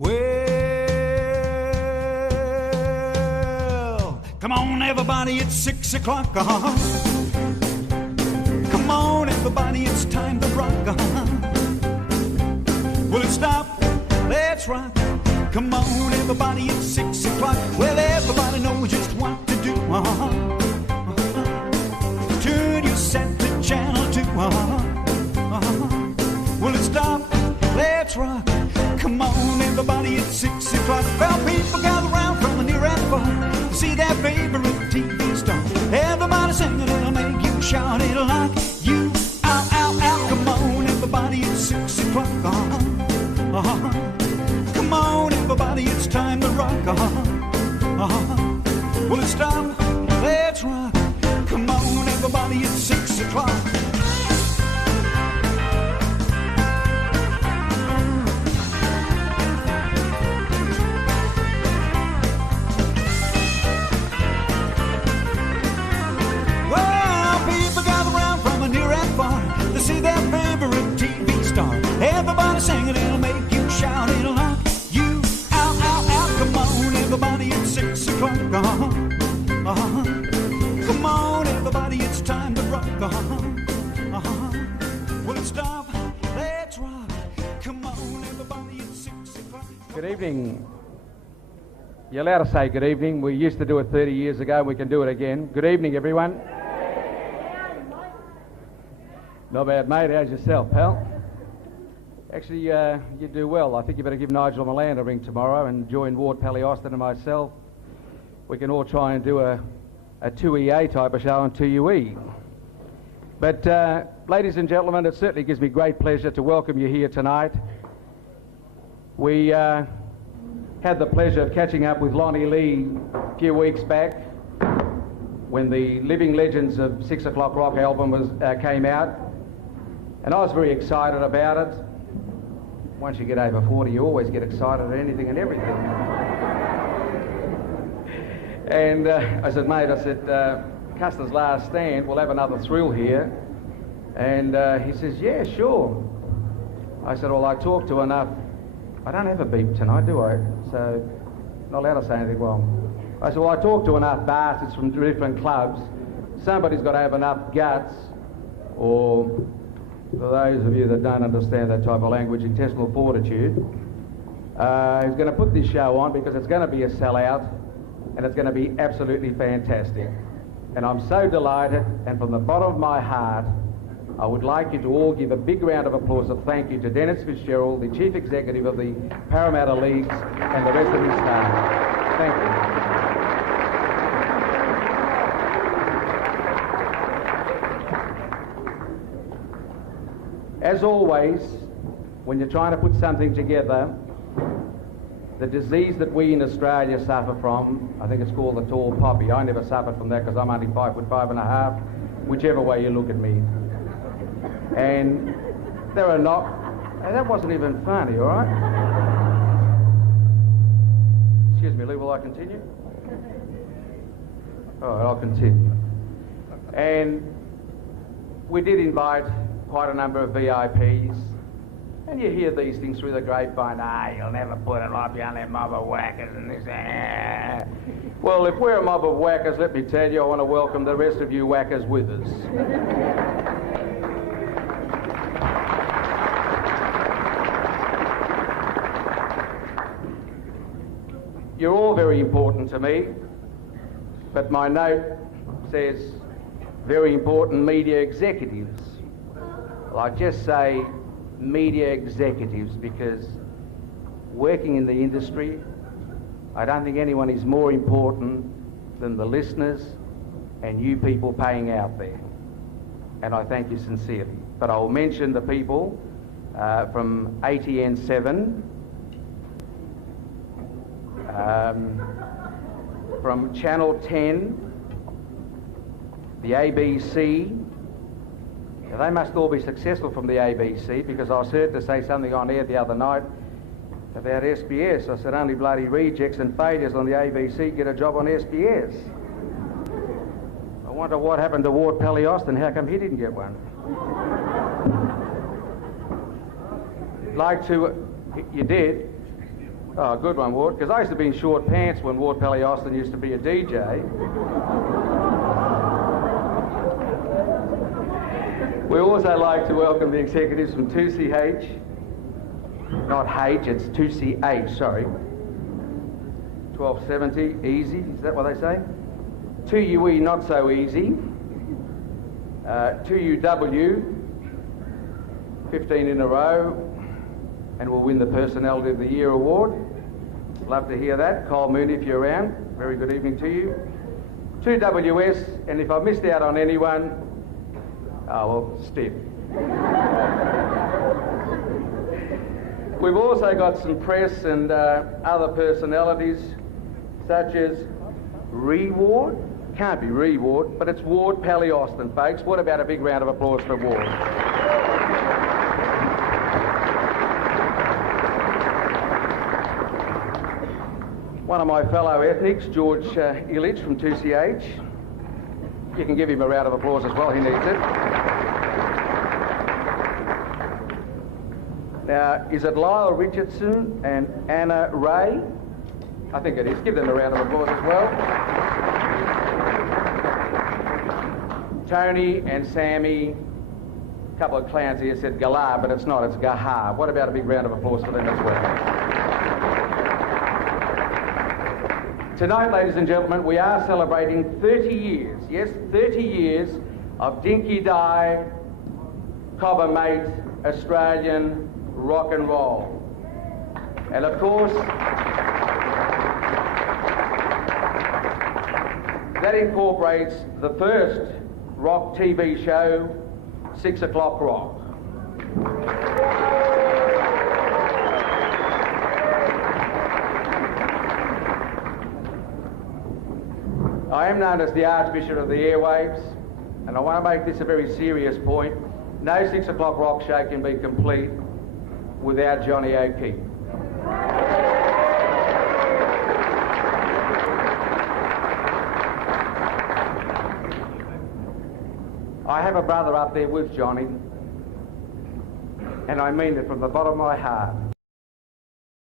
Well, come on everybody, it's 6 o'clock. Come on everybody, it's time to rock. Will it stop? Let's rock. Come on everybody, it's 6 o'clock. Well, everybody knows just what to do. Turn your set to channel 2. Will it stop? Let's rock. Come on everybody, it's 6 o'clock. Well, people gather round from near and far to see their favorite TV star. Everybody singing, it'll make you shout, it'll knock you out, out, out. Come on everybody, it's 6 o'clock. Come on everybody, it's time to rock. Will it stop? Let's rock. Come on everybody, it's 6 o'clock. See their favorite TV star. Everybody singing, it'll make you shout, it'll knock you out, out, out. Come on everybody, it's 6 o'clock. Come on everybody, it's time to rock. Will it stop? Let's rock. Come on everybody, it's 6 o'clock. Good evening. You're allowed to say good evening. We used to do it 30 years ago. We can do it again. Good evening, everyone. Not bad, mate. How's yourself, pal? Actually, you do well. I think you better give Nigel Milan a ring tomorrow and join Ward Pally Austin and myself. We can all try and do a 2EA type of show on 2UE. But, ladies and gentlemen, it certainly gives me great pleasure to welcome you here tonight. We had the pleasure of catching up with Lonnie Lee a few weeks back when the Living Legends of 6 O'Clock Rock album came out. And I was very excited about it. Once you get over 40, you always get excited at anything and everything. And I said, mate, Custer's Last Stand, we'll have another thrill here. And he says, yeah, sure. I said, well, I talked to enough. I don't have a beep tonight, do I? So, not allowed to say anything wrong. I said, well, I talked to enough bastards from different clubs. Somebody's got to have enough guts, or for those of you that don't understand that type of language, intestinal fortitude. He's going to put this show on because it's going to be a sellout and it's going to be absolutely fantastic. And I'm so delighted, and from the bottom of my heart, I would like you to all give a big round of applause of thank you to Dennis Fitzgerald, the Chief Executive of the Parramatta Leagues, and the rest of his staff. Thank you. As always, when you're trying to put something together, the disease that we in Australia suffer from, I think it's called the tall poppy. I never suffered from that because I'm only 5'5½", whichever way you look at me. And there are not... that wasn't even funny, all right? Excuse me, Lee, will I continue? All right, I'll continue. And we did invite quite a number of VIPs, and you hear these things through the grapevine. You'll never put it off, you only a mob of whackers and this. Well, if we're a mob of whackers, let me tell you, I want to welcome the rest of you whackers with us. You're all very important to me, but my note says very important media executives. Well, I just say media executives because working in the industry, I don't think anyone is more important than the listeners and you people paying out there. And I thank you sincerely. But I'll mention the people from ATN 7, from Channel 10, the ABC. They must all be successful from the ABC because I was heard to say something on air the other night about SBS. I said only bloody rejects and failures on the ABC get a job on SBS. I wonder what happened to Ward Pally Austin. How come he didn't get one? You did? Oh, good one, Ward, because I used to be in short pants when Ward Pelly Austin used to be a DJ. We also like to welcome the executives from 2CH. Not H, it's 2CH, sorry. 1270, easy, is that what they say? 2UE, not so easy. 2UW, 15 in a row, and we'll win the Personality of the Year award. Love to hear that. Cole Mooney, if you're around, very good evening to you. 2WS, and if I've missed out on anyone, oh, well, Steve. We've also got some press and other personalities, such as Ward. Can't be Ward, but it's Ward Pelly Austin, folks. What about a big round of applause for Ward? One of my fellow ethnics, George Illich from 2CH. You can give him a round of applause as well, he needs it. Now, is it Lyle Richardson and Anna Ray? I think it is. Give them a round of applause as well. Tony and Sammy. A couple of clowns here said Galah, but it's not, it's Gahar. What about a big round of applause for them as well? Tonight, ladies and gentlemen, we are celebrating 30 years, yes, 30 years of dinky die, cobber mate, Australian rock and roll. And of course, that incorporates the first rock TV show, 6 O'Clock Rock. I am known as the Archbishop of the Airwaves, and I want to make this a very serious point. No 6 O'Clock Rock show can be complete without Johnny O'Keefe. I have a brother up there with Johnny, and I mean it from the bottom of my heart.